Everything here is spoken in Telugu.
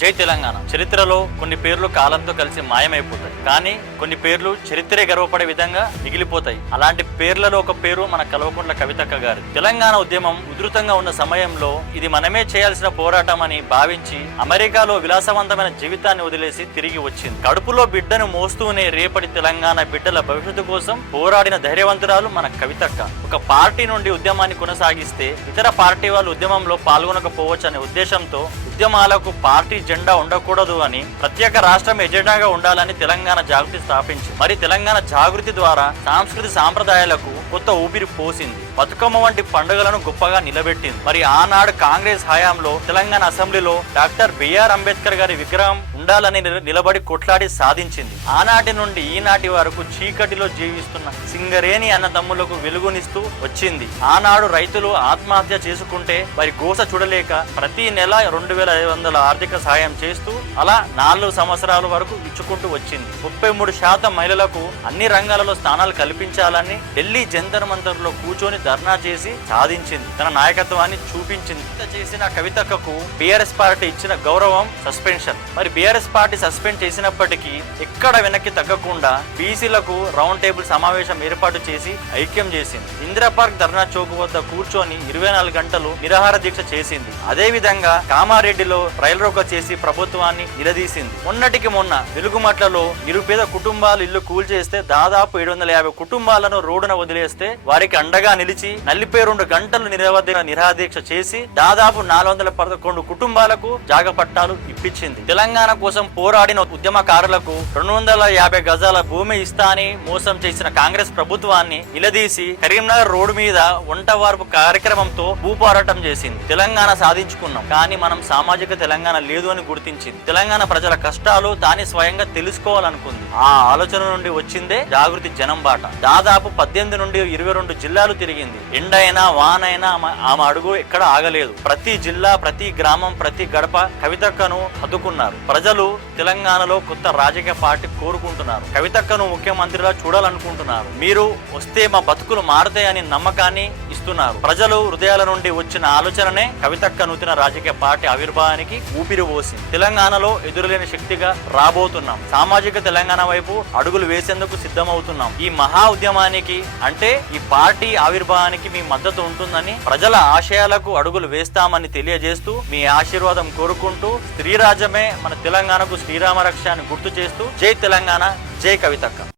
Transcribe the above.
జై తెలంగాణ. చరిత్రలో కొన్ని పేర్లు కాలంతో కలిసి మాయమైపోతాయి, కానీ కొన్ని పేర్లు చరిత్రే గర్వపడే విధంగా మిగిలిపోతాయి. అలాంటి పేర్లలో ఒక పేరు మన కల్వకుంట్ల కవితక్క గారి. తెలంగాణ ఉద్యమం ఉధృతంగా ఉన్న సమయంలో ఇది మనమే చేయాల్సిన పోరాటం అని భావించి అమెరికాలో విలాసవంతమైన జీవితాన్ని వదిలేసి తిరిగి వచ్చింది. కడుపులో బిడ్డను మోస్తూనే రేపటి తెలంగాణ బిడ్డల భవిష్యత్తు కోసం పోరాడిన ధైర్యవంతురాలు మన కవితక్క. ఒక పార్టీ నుండి ఉద్యమాన్ని కొనసాగిస్తే ఇతర పార్టీ వాళ్ళు ఉద్యమంలో పాల్గొనకపోవచ్చు అనే ఉద్దేశంతో ఉద్యమాలకు పార్టీ జెండా ఉండకూడదు అని ప్రత్యేక రాష్ట్రం ఎజెండాగా ఉండాలని తెలంగాణ జాగృతి స్థాపించింది. మరి తెలంగాణ జాగృతి ద్వారా సాంస్కృతిక సాంప్రదాయాలకు కొత్త ఊపిరి పోసింది. బతుకమ్మ వంటి పండుగలను గొప్పగా నిలబెట్టింది. మరి ఆనాడు కాంగ్రెస్ హయాంలో తెలంగాణ అసెంబ్లీలో డాక్టర్ బిఆర్ అంబేద్కర్ గారి విగ్రహం ఉండాలని నిలబడి కొట్లాడి సాధించింది. ఆనాటి నుండి ఈనాటి వరకు చీకటిలో జీవిస్తున్న సింగరేణి అన్నదమ్ములకు వెలుగునిస్తూ వచ్చింది. ఆనాడు రైతులు ఆత్మహత్య చేసుకుంటే మరి గోస చూడలేక ప్రతి నెల 2500 ఆర్థిక సాయం చేస్తూ అలా 4 సంవత్సరాల వరకు ఇచ్చుకుంటూ వచ్చింది. 33% మహిళలకు అన్ని రంగాలలో స్థానాలు కల్పించాలని ఢిల్లీ జంతర్ మంతర్ లో కూర్చొని ధర్నా చేసి సాధించింది. తన నాయకత్వాన్ని చూపించింది. చేసిన కవితక్కకు బీఆర్ఎస్ పార్టీ ఇచ్చిన గౌరవం సస్పెన్షన్. మరి బీఆర్ఎస్ పార్టీ సస్పెండ్ చేసినప్పటికీ ఎక్కడ వెనక్కి తగ్గకుండా బీసీలకు రౌండ్ టేబుల్ సమావేశం ఏర్పాటు చేసి ఐక్యం చేసింది. ఇందిరా పార్క్ ధర్నా చౌక్ వద్ద కూర్చొని 24 గంటలు నిరాహార దీక్ష చేసింది. అదే విధంగా కామారెడ్డిలో రైలు రోక చేసి ప్రభుత్వాన్ని నిలదీసింది. మొన్నటికి మొన్న వెలుగుమట్లలో నిరుపేద కుటుంబాలు ఇల్లు కూల్చేస్తే దాదాపు 750 కుటుంబాలను రోడ్డున వదిలేస్తే వారికి అండగా నిలిచి 42 గంటలు నిరాదీక్ష చేసి దాదాపు 411 కుటుంబాలకు జాగ పట్టాలు ఇప్పించింది. తెలంగాణ కోసం పోరాడిన ఉద్యమకారులకు 250 గజాల భూమి ఇస్తా అని మోసం చేసిన కాంగ్రెస్ ప్రభుత్వాన్ని నిలదీసి కరీంనగర్ రోడ్డు మీద వంట వార్పు కార్యక్రమంతో భూపోరాటం చేసింది. తెలంగాణ సాధించుకున్నాం, కానీ మనం సామాజిక తెలంగాణ లేదు అని గుర్తించింది. తెలంగాణ ప్రజల కష్టాలు తానే స్వయంగా తెలుసుకోవాలనుకుంది. ఆ ఆలోచన నుండి వచ్చిందే జాగృతి జనం బాట. దాదాపు 18 నుండి 22 జిల్లాలు తిరిగింది. ఎండైనా వానైనా ఆమె అడుగు ఎక్కడ ఆగలేదు. ప్రతి జిల్లా, ప్రతి గ్రామం, ప్రతి గడప కవితక్కను హత్తుకున్నారు. ప్రజలు తెలంగాణలో కొత్త రాజకీయ పార్టీ కోరుకుంటున్నారు. కవితక్కను ముఖ్యమంత్రిగా చూడాలనుకుంటున్నారు. మీరు వస్తే మా బతుకులు మారుతాయని నమ్మకాన్ని ఇస్తున్నారు. ప్రజలు హృదయాల నుండి వచ్చిన ఆలోచననే కవితక్క నూతన రాజకీయ పార్టీ ఆవిర్భావానికి ఊపిరి పోసింది. తెలంగాణలో ఎదురులేని శక్తిగా రాబోతున్నాం. సామాజిక తెలంగాణ వైపు అడుగులు వేసేందుకు సిద్ధమవుతున్నాం. ఈ మహా ఉద్యమానికి అంటే ఈ పార్టీ ఆవిర్భావానికి మీ మద్దతు ఉంటుందని, ప్రజల ఆశయాలకు అడుగులు వేస్తామని తెలియజేస్తూ మీ ఆశీర్వాదం కోరుకుంటూ స్త్రీరాజ్యమే మన తెలంగాణకు శ్రీరామ రక్ష అని గుర్తు చేస్తూ జై తెలంగాణ, జై కవితక్క.